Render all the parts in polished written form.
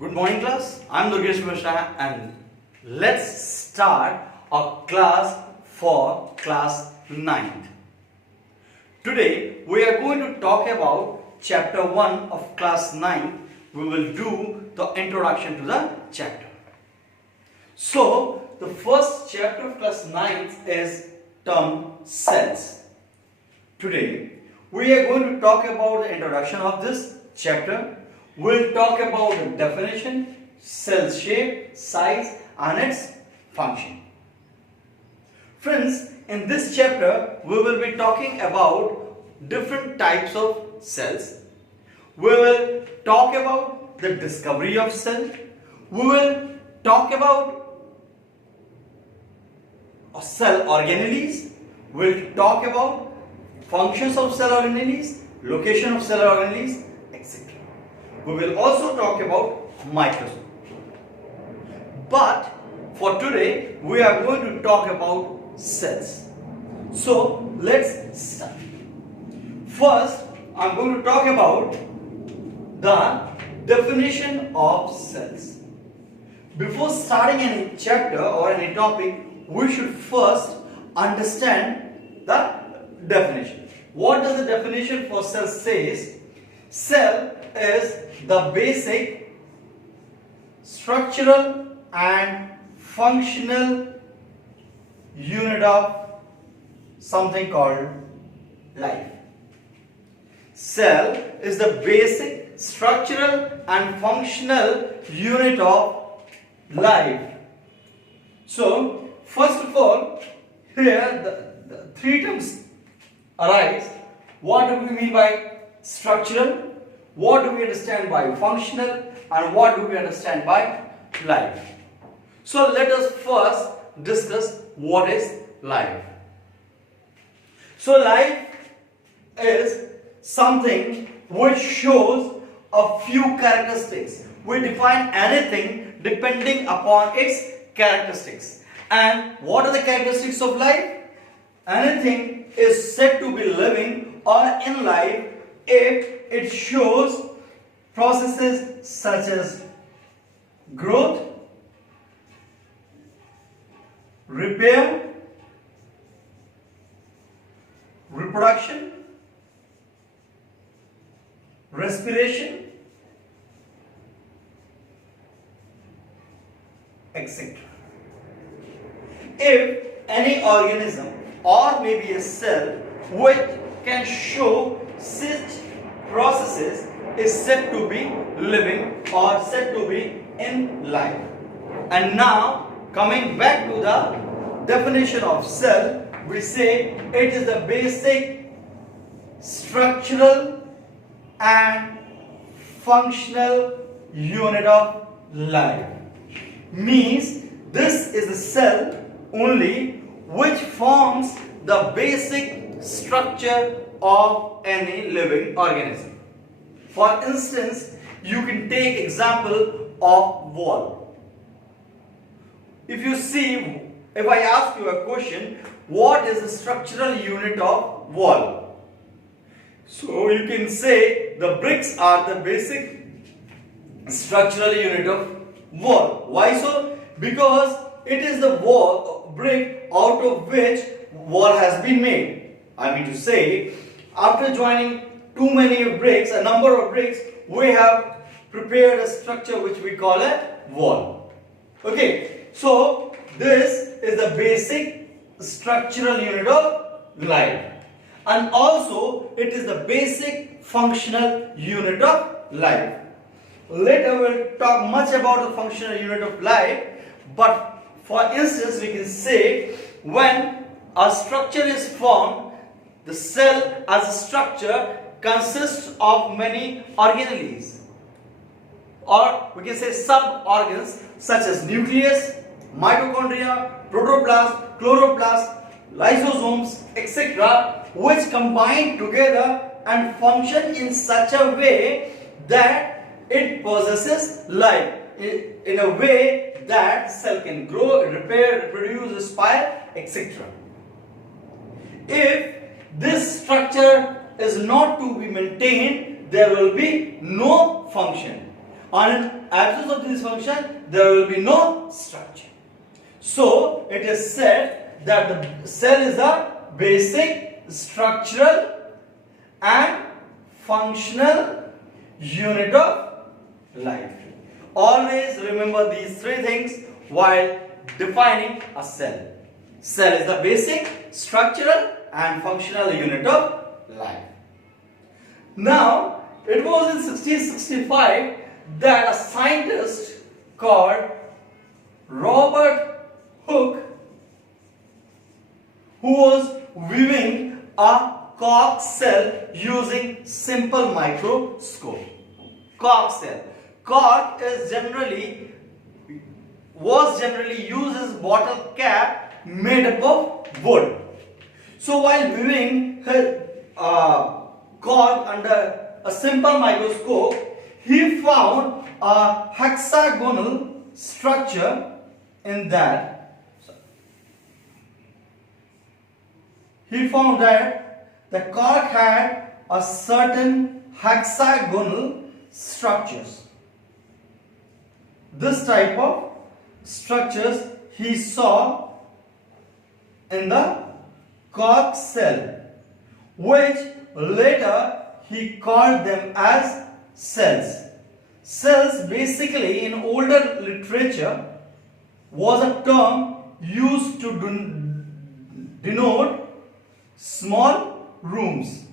Good morning class, I am Durgesh Mishra and let's start our class for class 9th. Today we are going to talk about chapter 1 of class 9. We will do the introduction to the chapter. So the first chapter of class 9 is term cells. Today we are going to talk about the introduction of this chapter. We'll talk about the definition, cell shape, size and its function. Friends, in this chapter we will be talking about different types of cells. We will talk about the discovery of cell. We will talk about cell organelles. We'll talk about functions of cell organelles, location of cell organelles, etc. We will also talk about microscope. But for today, we are going to talk about cells. So let's start. First, I am going to talk about the definition of cells. Before starting any chapter or any topic, we should first understand the definition. What does the definition for cell says? Cell is the basic structural and functional unit of something called life. Cell is the basic structural and functional unit of life. So, first of all, here the three terms arise. What do we mean by structural? What do we understand by functional? And what do we understand by life? So let us first discuss what is life. So life is something which shows a few characteristics. We define anything depending upon its characteristics. And what are the characteristics of life? Anything is said to be living or in life if it shows processes such as growth, repair, reproduction, respiration, etc. If any organism or maybe a cell which can show such processes is said to be living or said to be in life. And now coming back to the definition of cell, we say it is the basic structural and functional unit of life. Means this is the cell only which forms the basic structure of any living organism. For instance, you can take example of wall. If you see, if I ask you a question, what is the structural unit of wall? So you can say the bricks are the basic structural unit of wall. Why so? Because it is the wall brick out of which wall has been made. I mean to say, after joining too many bricks, a number of bricks, we have prepared a structure which we call a wall. Okay, so this is the basic structural unit of life. And also it is the basic functional unit of life. Later we will talk much about the functional unit of life, but for instance we can say when a structure is formed, the cell as a structure consists of many organelles, or we can say sub-organs such as nucleus, mitochondria, protoplast, chloroplast, lysosomes, etc., which combine together and function in such a way that it possesses life, in a way that cell can grow, repair, reproduce, respire, etc. If this structure is not to be maintained, there will be no function. And absence of this function, there will be no structure. So it is said that the cell is a basic structural and functional unit of life. Always remember these three things while defining a cell. Cell is the basic structural and functional unit of life. Now, it was in 1665 that a scientist called Robert Hooke, who was viewing a cork cell using simple microscope. Cork cell. Cork was generally used as bottle cap made up of wood. So while viewing cork under a simple microscope, he found a hexagonal structure in that. He found that the cork had a certain hexagonal structures. This type of structures he saw in the cork cell, which later he called them as cells. Cells basically in older literature was a term used to denote small rooms.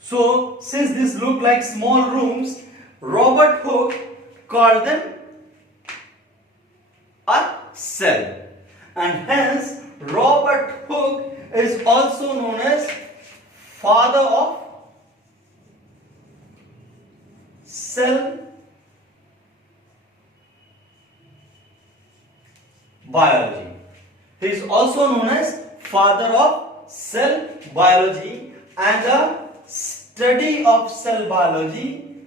So since these look like small rooms, Robert Hooke called them a cell, and hence Robert Hooke is also known as father of cell biology. He is also known as father of cell biology, and the study of cell biology,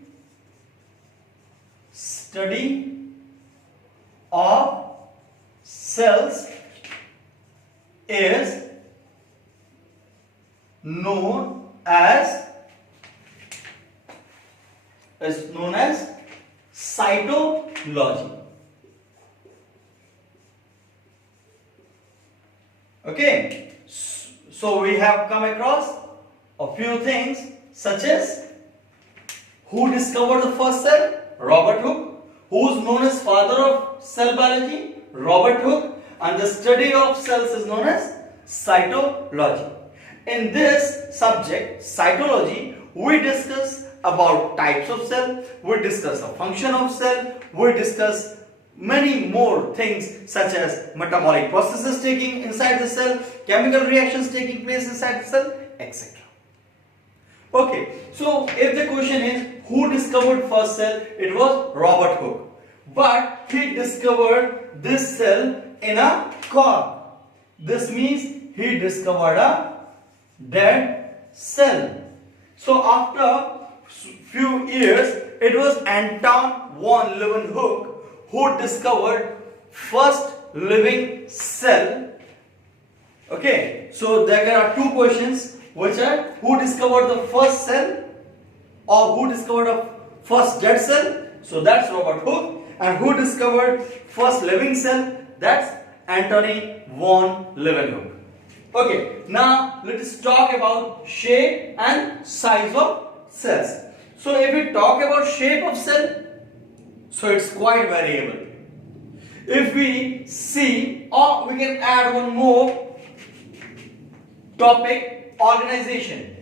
study of cells is known as cytology. Okay, so we have come across a few things such as who discovered the first cell? Robert Hooke. Who is known as father of cell biology? Robert Hooke. And the study of cells is known as cytology. In this subject, cytology, we discuss about types of cell, we discuss the function of cell, we discuss many more things such as metabolic processes taking inside the cell, chemical reactions taking place inside the cell, etc. Okay, so if the question is who discovered first cell, it was Robert Hooke. But he discovered this cell in a cork. This means he discovered a dead cell. So after few years, it was Anton von Leeuwenhoek who discovered first living cell. Okay, so there are two questions, which are who discovered the first cell or who discovered the first dead cell? So that's Robert Hooke. And who discovered first living cell? That's Anton von Leeuwenhoek. Okay, now let us talk about shape and size of cells. So if we talk about shape of cell, so it's quite variable. If we see, or we can add one more topic, organization.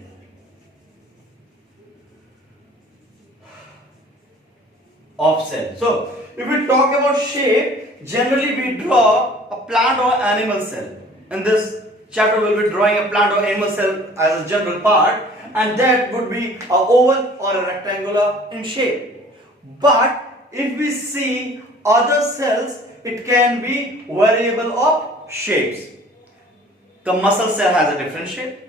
Of cell. So if we talk about shape, generally we draw a plant or animal cell. In this chapter we will be drawing a plant or animal cell as a general part, and that would be a oval or a rectangular in shape. But if we see other cells, it can be variable of shapes. The muscle cell has a different shape.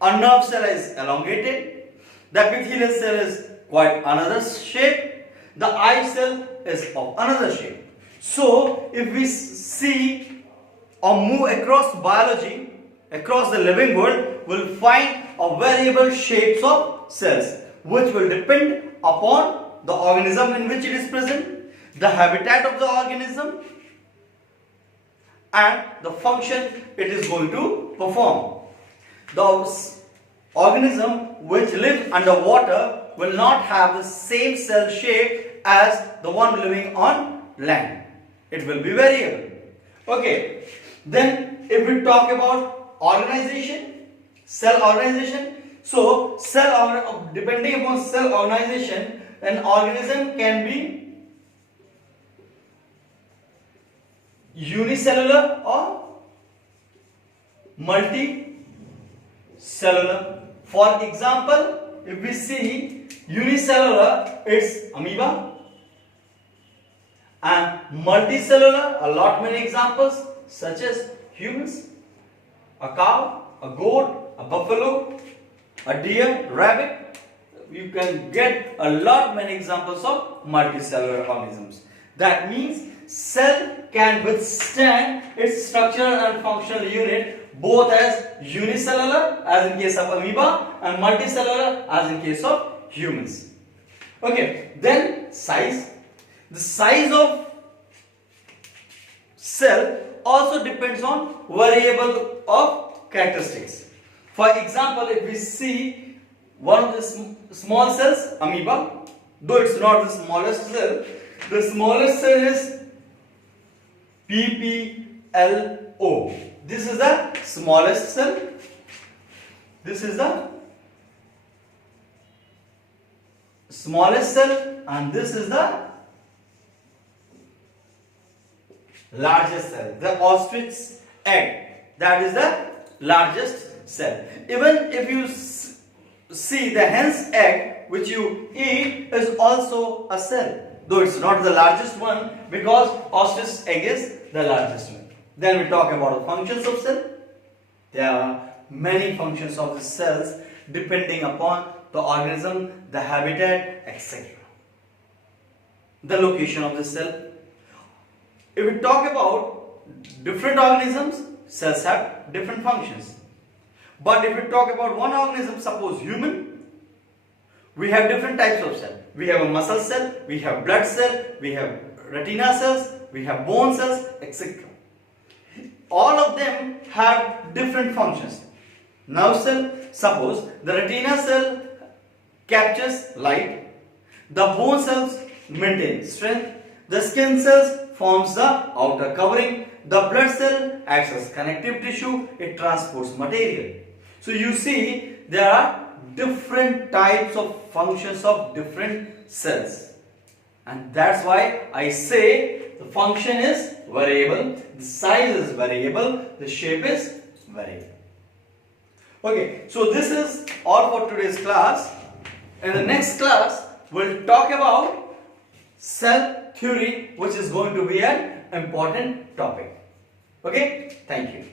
A nerve cell is elongated. The epithelial cell is quite another shape. The eye cell is of another shape. So if we see or move across biology, across the living world, we'll find a variable shapes of cells, which will depend upon the organism in which it is present, the habitat of the organism, and the function it is going to perform. The organism which lives underwater will not have the same cell shape as the one living on land. It will be variable. Okay, then if we talk about organization, cell organization, so depending upon cell organization, an organism can be unicellular or multicellular. For example, if we see unicellular, it's amoeba, and multicellular, a lot many examples such as humans, a cow, a goat, a buffalo, a deer, rabbit. You can get a lot many examples of multicellular organisms. That means cell can withstand its structural and functional unit both as unicellular as in case of amoeba and multicellular as in case of humans. Okay, then size. The size of cell also depends on variable of characteristics. For example, if we see one of the small cells, amoeba, though it's not the smallest cell, the smallest cell is PPLO. This is the smallest cell. This is the smallest cell, and this is the largest cell. The ostrich egg, that is the largest cell. Even if you see the hen's egg which you eat is also a cell, though it's not the largest one because ostrich egg is the largest one. Then we talk about the functions of cell. There are many functions of the cells depending upon the organism, the habitat, etc. The location of the cell. If we talk about different organisms, cells have different functions. But if we talk about one organism, suppose human, we have different types of cells. We have a muscle cell, we have blood cell, we have retina cells, we have bone cells, etc. All of them have different functions. Nerve cell, suppose the retina cell captures light, the bone cells maintain strength, the skin cells forms the outer covering, the blood cell acts as connective tissue, it transports material. So you see there are different types of functions of different cells, and that's why I say the function is variable, the size is variable, the shape is variable. Okay, so this is all for today's class. In the next class, we'll talk about cell theory, which is going to be an important topic. Okay, thank you.